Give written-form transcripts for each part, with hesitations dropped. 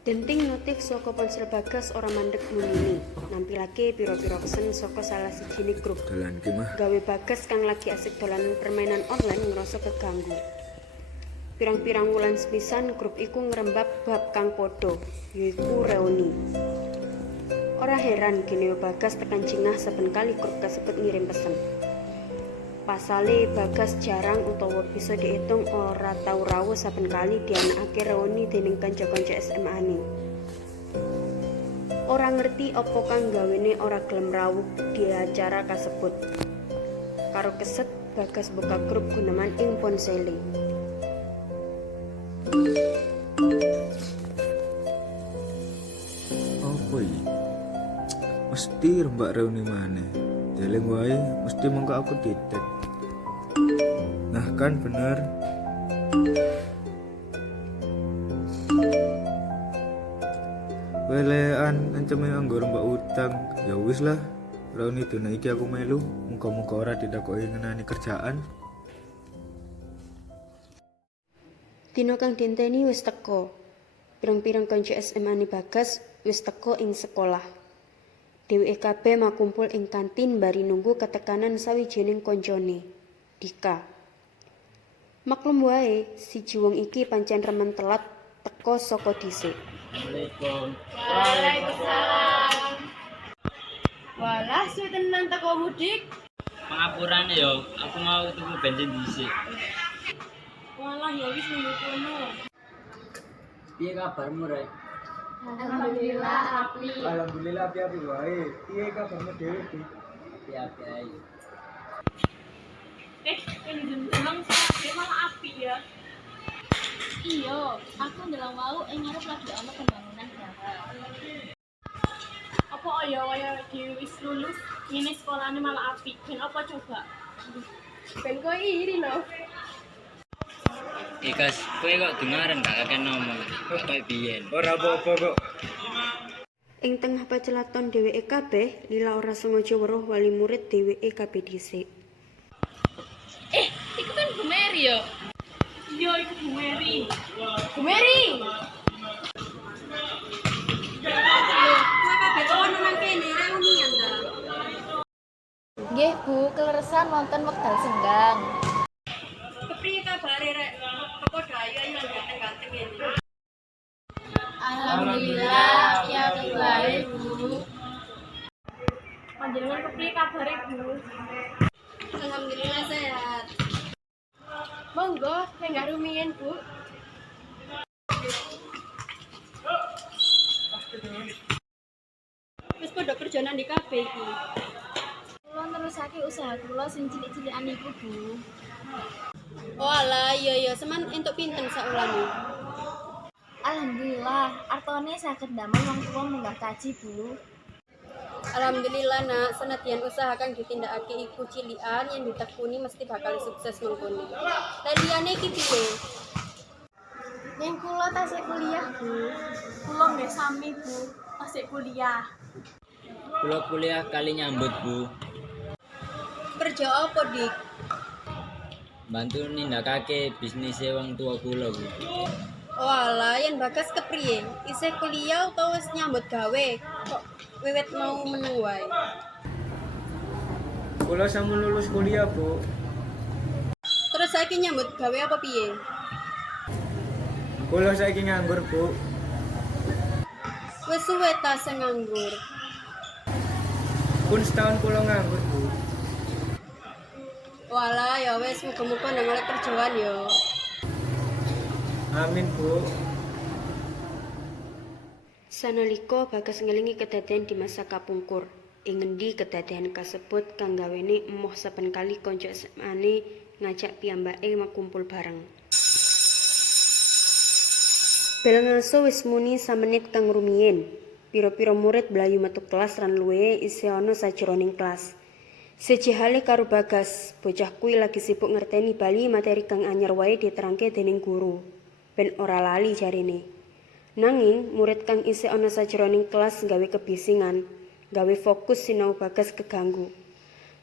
Denting notif saka ponsel Bagas ora mandeg muni, nampilake pira-pira pesen saka salah sijine grup. Dolan ki mah. Gawe Bagas kang lagi asik dolan permainan online ngerasa keganggu. Pirang-pirang wulan sepisan grup iku ngrembab bab kang padha, yaiku reuni. Ora heran kene Bagas tekan jingah saben kali grup kasebut ngirim pesen. Pasale Bagas jarang utawa bisa diitung ora tau rawuh saben kali dianakake reuni dening kanca-kanca SMA-ne. Ora ngerti apa kang gawene ora gelem rawuh di acara kasebut. Karo keset Bagas buka grup guneman ing ponsele. Apa iki? Mesti mbak reuni maneh. Deleng wae mesti mongko aku titik. Nah kan bener. Welean ancame anggur mbak utang. Ya wis lah. Reuni dina iki aku melu, muga-muga ora ditakoki ngenani kerjaan. Dino kang dinteni wis teko. Pirang-pirang kanca SMA-ne Bagas wis teko ing sekolah. Dheweke kabeh makumpul ing kantin bari nunggu ketekanan sawijining koncone, Dika. Maklum wae, siji wong iki pancen remen telat teko saka dhisik. Assalamualaikum. Waalaikumsalam. Walah, suwe tenan teko mudik. Pangapurane yo, aku mau tuku bensin dhisik. Walah, ya wis nunggu kono. Piye kabarmu, Rek? Alhamdulillah, api. Alhamdulillah api wae. Piye kabarmu dhewe, Dik? Api-api ae. Emang saya malah api ya. Iya, aku ndelang wau ing ngarep lagi ana pembangunan jalan. Apa waya dhewe wis lulus, ngene sekolahane malah api. Ben apa coba? Ben kowe iri lho. Ikas, kowe kok dengaran gak kakek ngomong, kok koyo biyen. Ora apa-apa kok. Ing tengah pacelaton dheweke kabeh, Lila ora sengaja weruh wali murid dheweke kabeh dhisik. Iku kan Bu Mary ya? Iya, iku Bu Mary. Bu Mary! Nggih Bu, kleresan wonten wekdal senggang. Kepriye kabare rek? Apa dayo ayo ganteng-ganteng ngene. Alhamdulillah, ya baik Bu. Panjenengan kepriye kabare Bu? Alhamdulillah sehat. Monggo, lenggah rumiyin Bu. Wis padha kerjaan di kabeh iki. Kula nerusake usaha kula sing cilik-cilikan niku Bu. Oh alah, iya seman entuk pinten saulane? Alhamdulillah, artone saged damel wong tuwa munggah kaji Bu. Alhamdulillah nak, senadyan usaha kang ditindakake iku cilikan yang ditekuni mesti bakal sukses mengkono. Lah liyane iki piye? Yen kula tasih kuliah Bu. Kula nggih sami Bu, tasih kuliah. Kula kuliah kali nyambut, Bu. Kerja apa, Dik? Bantu nindakake bisnise wong tua kula, Bu. Oh alah, yen Bagas kepriye? Isih kuliah utawa wis nyambut gawe? Kok wiwit mau meneng wae? Kula sampun lulus kuliah, Bu. Terus saiki nyambut gawe apa piye? Kula saiki nganggur, Bu. Wis suwe ta sing nganggur. Pun setahun kula nganggur, Bu. Walah, ya wis muga-muga nang oleh kerjaan ya. Amin, Bu. Sanalika Bagas ngelingi kedadian di masa kapungkur, ing ngendi kedadian kasebut kang gawene emoh saben kali kanca SMA-ne ngajak piyambake makumpul bareng. Bel ngaso wis muni samenit kang rumiyin. Pira-pira murid blayu metu kelas lan luwe isih ana sajroning kelas. Siji hale karo Bagas, bocah kuwi lagi sibuk ngerteni bali materi kang anyar wae diterangke dening guru. Ben ora lali jarine. Nanging murid kang isih ana sajroning kelas gawe kebisingan, gawe fokus sinau Bagas keganggu.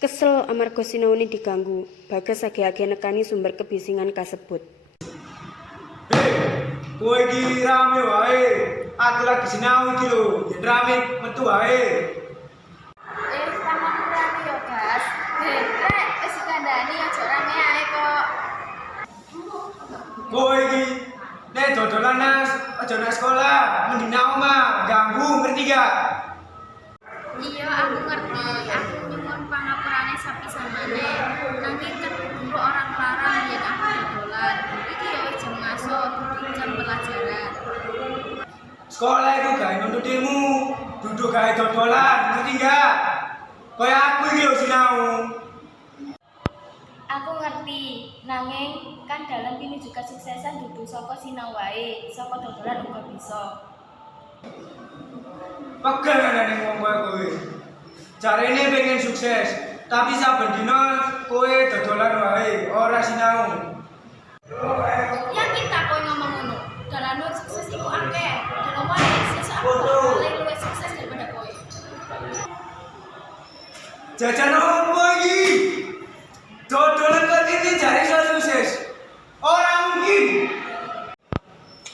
Kesel amarga sinaune diganggu, Bagas age-age nekani sumber kebisingan kasebut. Kowe iki rame wae. Aku lagi sinau iki lho, yen rame metu wae. Pangapurane yo, Gas. Rek, wis kandhani aja rame ae kok. Kowe iki nek dodolan aja nang sekolah, mending nang omah, ganggu ngerti gak? Iya, aku ngerti. Aku nyuwun pangapurane sapisanane. Nanging kan guru orang larang yen aku dodolan. Iki yo jam ngaso, dudu jam pelajaran. Sekolah iku gawe nuntut ilmu, duduk gawe dodolan, ngerti gak? Kaya aku iki lho sinau. Aku ngerti, nanging kan dalam pinuju kesuksesan dudu saka sinau wae, saka dodolan uga bisa. Pegel ngene wong kowe. Jarene pengen sukses, tapi saben dina kowe dodolan wae, ora sinau. Yakin tak kowe ngomong ngono? Dalan sukses iku akeh. Dalan wae sesuk aku bakal luwih sukses daripada kowe. Jajan opo iki? Dodolan kok iki jare iso sukses. Ora mungkin.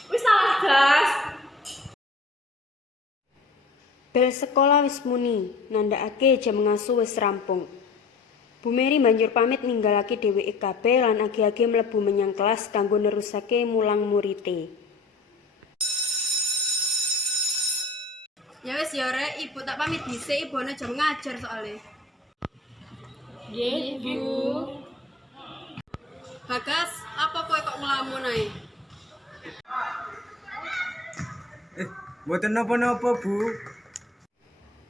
Wis salah, Gas. Bel sekolah wis muni, nandhakake jam ngaso wis rampung. Bu Mary banjur pamit ninggalake dheweke kabeh lan agi-agi mlebu menyang kelas kanggo nerusake mulang murite. Ya wis ya Rek, ibu tak pamit dhisik, ibu ana jam ngajar soalnya. Nggih, Bu. Bagas, apa kowe kok ngelamun ae? Mboten napa-napa, Bu.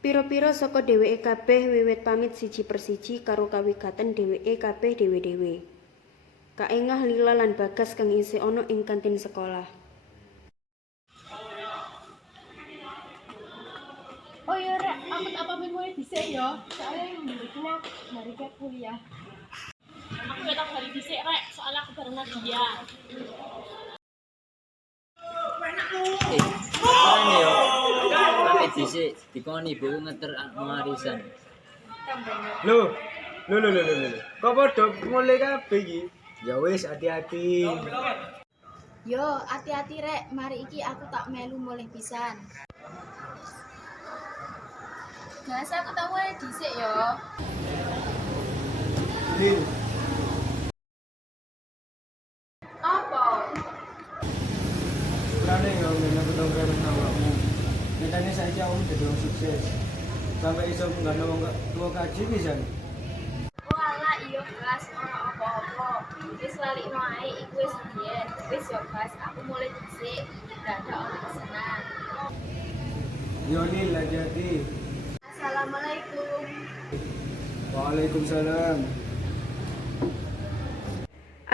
Piro-piro saka dheweke kabeh wiwit pamit siji persiji karo kawigaten dheweke kabeh dhewe-dhewe. Kaengah Lila lan Bagas kang isih ana ing kantin sekolah. Oh iya, Rek, aku tak pamit mulai dhisik ya. Soalnya yang berikutnya mari ke kuliah. Aku tetap hari dhisik, Rek, soalnya aku bareng Nadia. Ini yo. Pamit dhisik dikon ibu ngeter warisan. Lho. Kok padha mulai kabeh iki? Ya wis hati-hati. Yo, hati-hati Rek, mari iki aku tak melu mulih pisan. Gas aku tak mulai dhisik yo. Lil, Apa? berani ya aku tau keren awakmu. Nyatane saiki awakmu dadi wong sukses. Sampai iso nggak wong tua kaji pisan. Oh alah iya Gas, ora apa-apa. Wis lalikno ae iku wis biyen. Wis yo Gas, aku mulai dhisik. Dadak ono pesenan. Yo Lil, hati-hati. Assalamualaikum. Waalaikumsalam.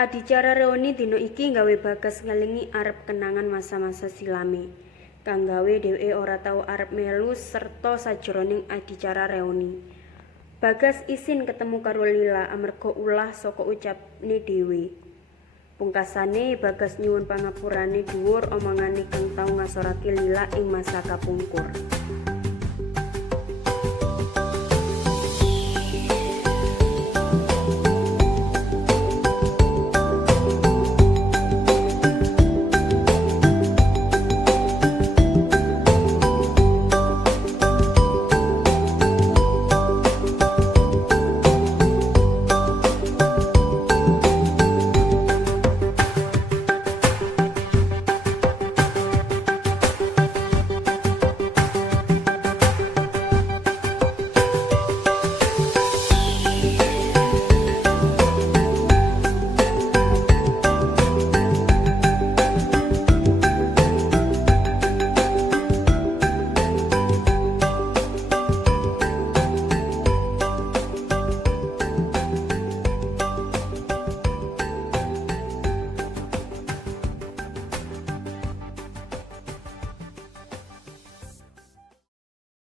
Adicara reuni dina iki gawe Bagas ngelingi arep kenangan masa-masa silame. Kang gawe dheweke ora tau arep melu serta sajroning adicara reuni. Bagas isin ketemu karo Lila amarga ulah saka ucapne dhewe. Pungkasane Bagas nyuwun pangapurane dhuwur omongane kang tau ngasorake Lila ing masa kapungkur.